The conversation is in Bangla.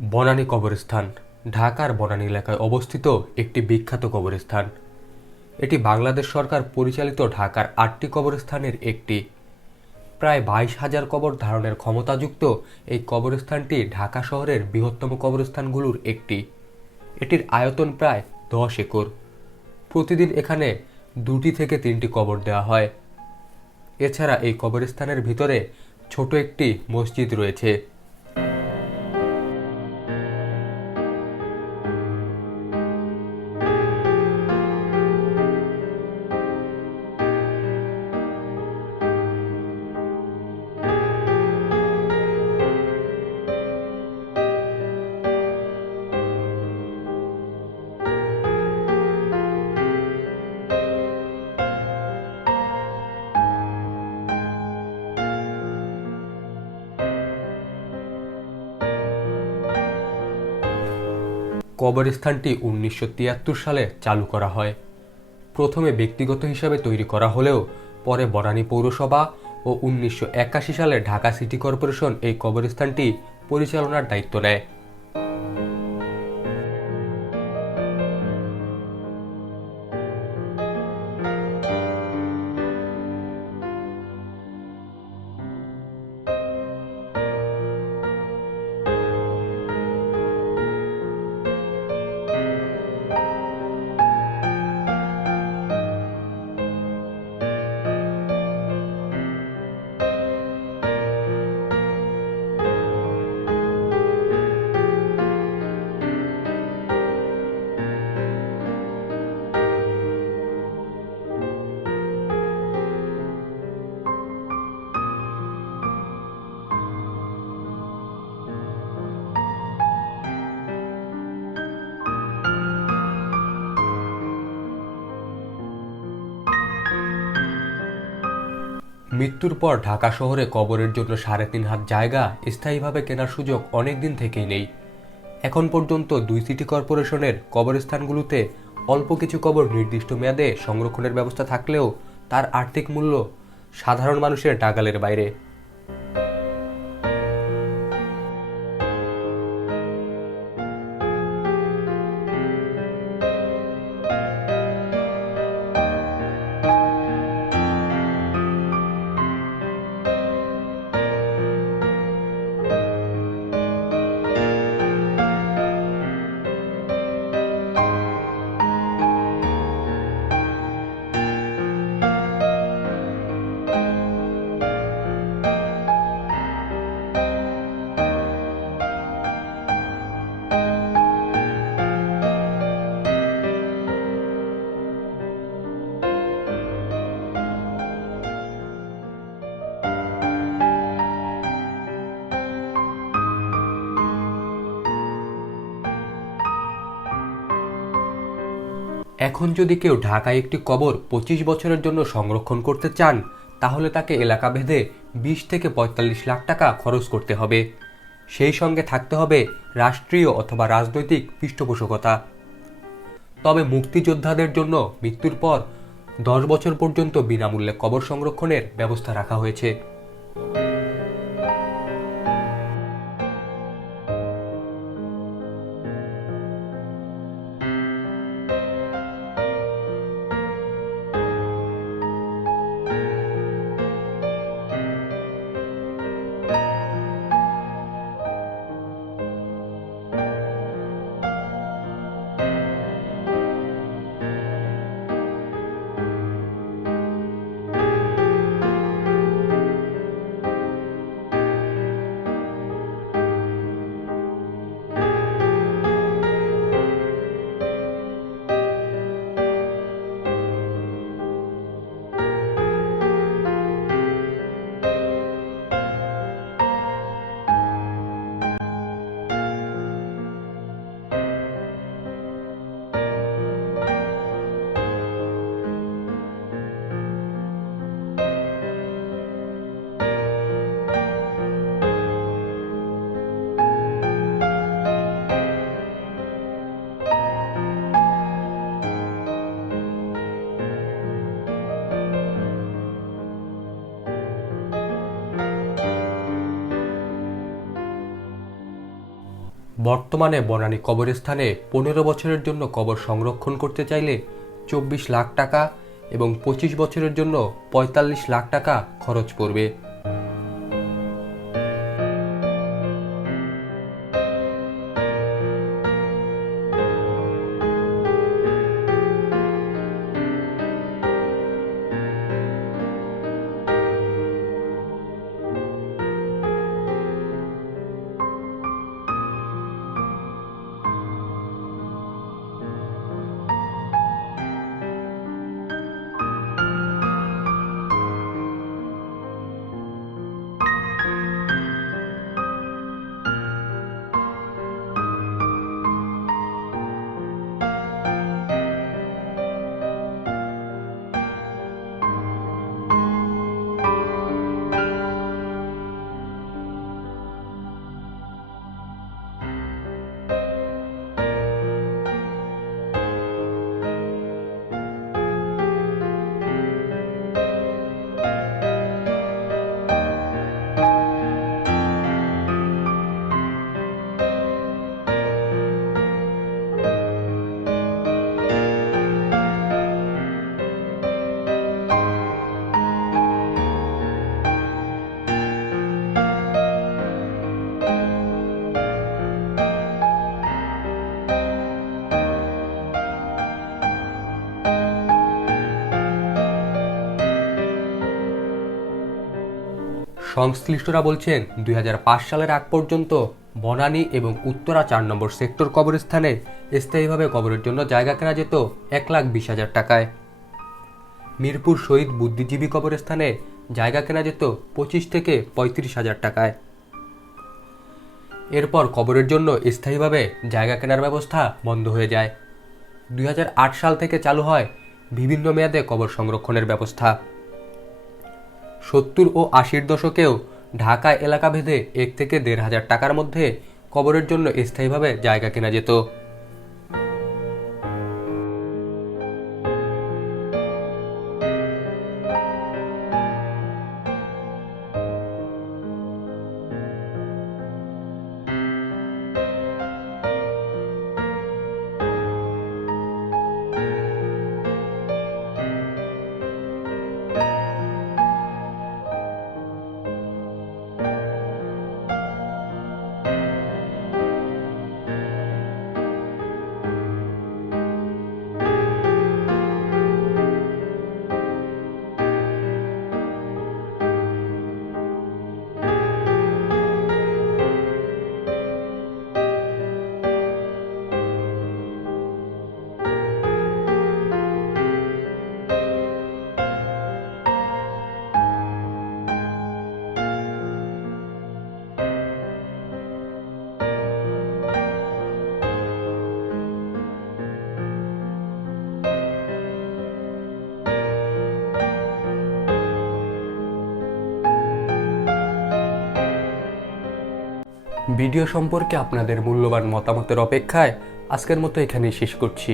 বনানী কবরস্থান, ঢাকার বনানী এলাকায় অবস্থিত একটি বিখ্যাত কবরস্থান। এটি বাংলাদেশ সরকার পরিচালিত ঢাকার আটটি কবরস্থানের একটি। প্রায় বাইশ হাজার কবর ধারণের ক্ষমতাযুক্ত এই কবরস্থানটি ঢাকা শহরের বৃহত্তম কবরস্থানগুলোর একটি। এটির আয়তন প্রায় দশ একর। প্রতিদিন এখানে দুটি থেকে তিনটি কবর দেওয়া হয়। এছাড়া এই কবরস্থানের ভিতরে ছোট একটি মসজিদ রয়েছে। কবরস্থানটি উনিশশো তিয়াত্তর সালে চালু করা হয়। প্রথমে ব্যক্তিগত হিসাবে তৈরি করা হলেও পরে বরানী পৌরসভা ও উনিশশো একাশি সালে ঢাকা সিটি কর্পোরেশন এই কবরস্থানটি পরিচালনার দায়িত্ব নেয়। মৃত্যুর পর ঢাকা শহরে কবরের জন্য সাড়ে তিন হাত জায়গা, স্থায়ীভাবে কেনার সুযোগ অনেক দিন থেকেই নেই। এখন পর্যন্ত দুই সিটি কর্পোরেশনের কবরস্থানগুলোতে অল্প কিছু কবর নির্দিষ্ট মেয়াদে সংরক্ষণের ব্যবস্থা থাকলেও তার আর্থিক মূল্য সাধারণ মানুষের ডাগালের বাইরে। এখন যদি কেউ ঢাকায় একটি কবর পঁচিশ বছরের জন্য সংরক্ষণ করতে চান, তাহলে তাকে এলাকা ভেদে বিশ থেকে পঁয়তাল্লিশ লাখ টাকা খরচ করতে হবে। সেই সঙ্গে থাকতে হবে রাষ্ট্রীয় অথবা রাজনৈতিক পৃষ্ঠপোষকতা। তবে মুক্তিযোদ্ধাদের জন্য মৃত্যুর পর দশ বছর পর্যন্ত বিনামূল্যে কবর সংরক্ষণের ব্যবস্থা রাখা হয়েছে। বর্তমানে বনানী কবরস্থানে পনেরো বছরের জন্য কবর সংরক্ষণ করতে চাইলে চব্বিশ লাখ টাকা এবং পঁচিশ বছরের জন্য পঁয়তাল্লিশ লাখ টাকা খরচ পড়বে। সংশ্লিষ্টরা বলছেন, দুই হাজার পাঁচ সালের আগ পর্যন্ত বনানী এবং উত্তরা চার নম্বর সেক্টর কবরস্থানে স্থায়ীভাবে কবরের জন্য জায়গা কেনা যেত এক লাখ বিশ হাজার টাকায়। মিরপুর শহীদ বুদ্ধিজীবী কবরস্থানে জায়গা কেনা যেত পঁচিশ থেকে পঁয়ত্রিশ হাজার টাকায়। এরপর কবরের জন্য স্থায়ীভাবে জায়গা কেনার ব্যবস্থা বন্ধ হয়ে যায়। দুই হাজার আট সাল থেকে চালু হয় বিভিন্ন মেয়াদে কবর সংরক্ষণের ব্যবস্থা। সত্তর ও আশির দশকেও ঢাকা এলাকা ভেদে এক থেকে দেড় হাজার টাকার মধ্যে কবরের জন্য স্থায়ীভাবে জায়গা কেনা যেত। ভিডিও সম্পর্কে আপনাদের মূল্যবান মতামতের অপেক্ষায় আজকের মতো এখানেই শেষ করছি।